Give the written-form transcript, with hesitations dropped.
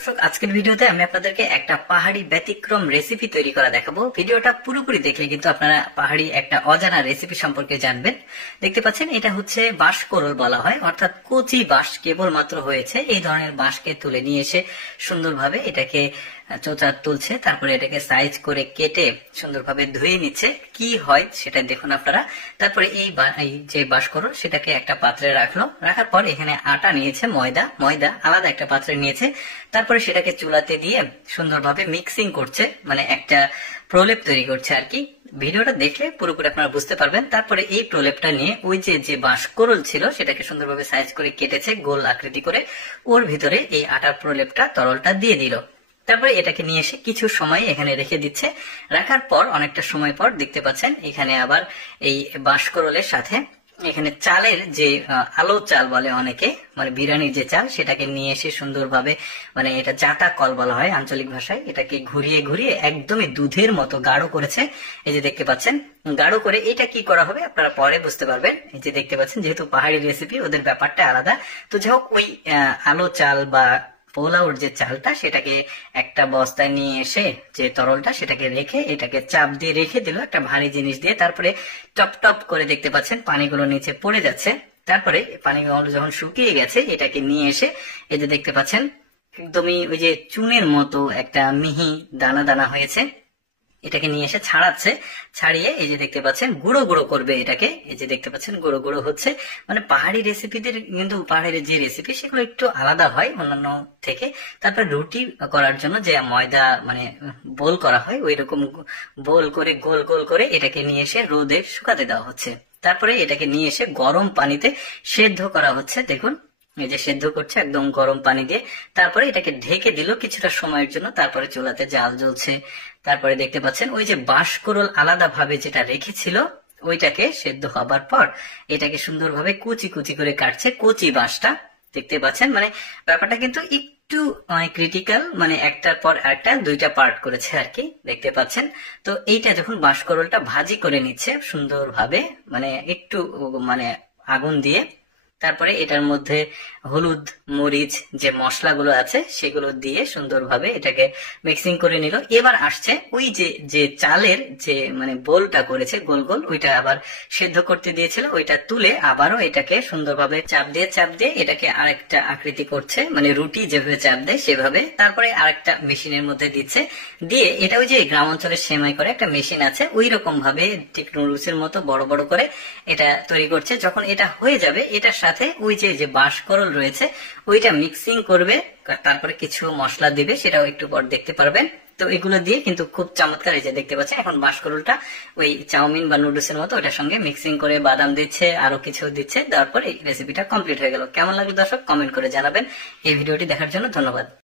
দর্শক, আজকের ভিডিওতে আমি আপনাদেরকে একটা পাহাড়ি ব্যতিক্রম রেসিপি তৈরি করা দেখাবো। ভিডিওটা পুরোপুরি দেখলে কিন্তু আপনারা পাহাড়ি একটা অজানা রেসিপি সম্পর্কে জানবেন। দেখতে পাচ্ছেন, এটা হচ্ছে বাঁশকরল বলা হয়, অর্থাৎ কচি বাঁশ কেবলমাত্র হয়েছে। এই ধরনের বাঁশকে তুলে নিয়ে এসে সুন্দরভাবে এটাকে চোচা তুলছে, তারপরে এটাকে সাইজ করে কেটে সুন্দরভাবে ধুয়ে নিচ্ছে। কি হয় সেটা দেখুন আপনারা। তারপরে এই যে বাঁশকরল সেটাকে একটা পাত্রে রাখার পর এখানে আটা নিয়েছে, ময়দা আলাদা একটা পাত্রে নিয়েছে। তারপরে সেটাকে চুলাতে দিয়ে সুন্দরভাবে মিক্সিং করছে, মানে একটা প্রলেপ তৈরি করছে আর কি। ভিডিওটা দেখলে পুরোপুরি আপনারা বুঝতে পারবেন। তারপরে এই প্রলেপটা নিয়ে ওই যে বাঁশকরল ছিল সেটাকে সুন্দরভাবে সাইজ করে কেটেছে গোল আকৃতি করে, ওর ভিতরে এই আটার প্রলেপটা তরলটা দিয়ে দিল। তারপরে এটাকে নিয়ে এসে কিছু সময় এখানে রেখে দিচ্ছে। রাখার পর অনেকটা সময় পর দেখতে পাচ্ছেন এখানে আবার এই বাঁশকরলের সাথে এখানে চালের যে আলো চাল বলে অনেকে, মানে বিরিয়ানির যে চাল, সেটাকে নিয়ে এসে সুন্দরভাবে, মানে এটা জাতা কল বলা হয় আঞ্চলিক ভাষায়, এটাকে ঘুরিয়ে ঘুরিয়ে একদমই দুধের মতো গাঢ় করেছে। এই যে দেখতে পাচ্ছেন গাঢ় করে। এটা কি করা হবে আপনারা পরে বুঝতে পারবেন। এই যে দেখতে পাচ্ছেন, যেহেতু পাহাড়ি রেসিপি ওদের ব্যাপারটা আলাদা। তো যাই হোক, ওই আলো চাল বা পোলাওর যে চালটা সেটাকে একটা বস্তায় নিয়ে এসে যে তরলটা সেটাকে রেখে এটাকে চাপ দিয়ে রেখে দিল একটা ভারী জিনিস দিয়ে। তারপরে টপ টপ করে দেখতে পাচ্ছেন পানিগুলো নিচে পড়ে যাচ্ছে। তারপরে পানিগুলো যখন শুকিয়ে গেছে এটাকে নিয়ে এসে এই যে দেখতে পাচ্ছেন একদমই ওই যে চুনের মতো একটা মিহি দানা দানা হয়েছে। এটাকে নিয়ে এসে ছাড়িয়ে এই যে দেখতে পাচ্ছেন গুঁড়ো গুঁড়ো করবে এটাকে। এই যে দেখতে পাচ্ছেন গুঁড়ো গুঁড়ো হচ্ছে। মানে পাহাড়ি রেসিপিদের কিন্তু পাহাড়ের যে রেসিপি সেগুলো একটু আলাদা হয় অন্যান্য থেকে। তারপর রুটি করার জন্য যে ময়দা মানে বোল করা হয়, ওই রকম বোল করে গোল গোল করে এটাকে নিয়ে এসে রোদে শুকাতে দেওয়া হচ্ছে। তারপরে এটাকে নিয়ে এসে গরম পানিতে সেদ্ধ করা হচ্ছে। দেখুন এই যে সেদ্ধ করছে একদম গরম পানি দিয়ে। তারপরে এটাকে ঢেকে দিল কিছুটা সময়ের জন্য। তারপরে চুলাতে জাল জ্বলছে। তারপরে দেখতে পাচ্ছেন ওই যে বাঁশকরল আলাদা ভাবে যেটা রেখেছিল ওইটাকে সেদ্ধ হবার পর এটাকে সুন্দরভাবে কুচি কুচি করে কাটছে, কচি বাঁশটা দেখতে পাচ্ছেন। মানে ব্যাপারটা কিন্তু একটু ক্রিটিক্যাল, মানে একটার পর একটা দুইটা পার্ট করেছে আর কি, দেখতে পাচ্ছেন। তো এইটা যখন বাঁশকরলটা ভাজি করে নিচ্ছে সুন্দরভাবে, মানে একটু মানে আগুন দিয়ে, তারপরে এটার মধ্যে হলুদ মরিচ যে মশলাগুলো আছে সেগুলো দিয়ে সুন্দরভাবে এটাকে মিক্সিং করে নিল। এবার আসছে ওই যে চালের যে মানে বোলটা করেছে গোল গোল, ওইটা আবার সেদ্ধ করতে দিয়েছিল, ওইটা তুলে আবারও এটাকে সুন্দরভাবে চাপ দিয়ে এটাকে আরেকটা আকৃতি করছে, মানে রুটি যেভাবে চাপ দেয় সেভাবে। তারপরে আরেকটা মেশিনের মধ্যে দিয়ে এটা ওই যে গ্রাম অঞ্চলে সেমাই করে একটা মেশিন আছে, ওই রকম ভাবে ঠিক নুডলসের মতো বড় বড় করে এটা তৈরি করছে। যখন এটা হয়ে যাবে এটার সাথে ওই যে বাঁশকরল রয়েছে ওইটা মিক্সিং করবে, তারপরে কিছু মশলা দিবে, সেটাও একটু পর দেখতে পারবেন। তো এগুলো দিয়ে কিন্তু খুব চমৎকার, এই যে দেখতে পাচ্ছেন এখন বাঁশকরলটা ওই চাউমিন বা নুডলসের মতো ওটার সঙ্গে মিক্সিং করে বাদাম দিচ্ছে, আরো কিছু দিচ্ছে, দেওয়ার পর এই রেসিপিটা কমপ্লিট হয়ে গেল। কেমন লাগলো দর্শক কমেন্ট করে জানাবেন। এই ভিডিওটি দেখার জন্য ধন্যবাদ।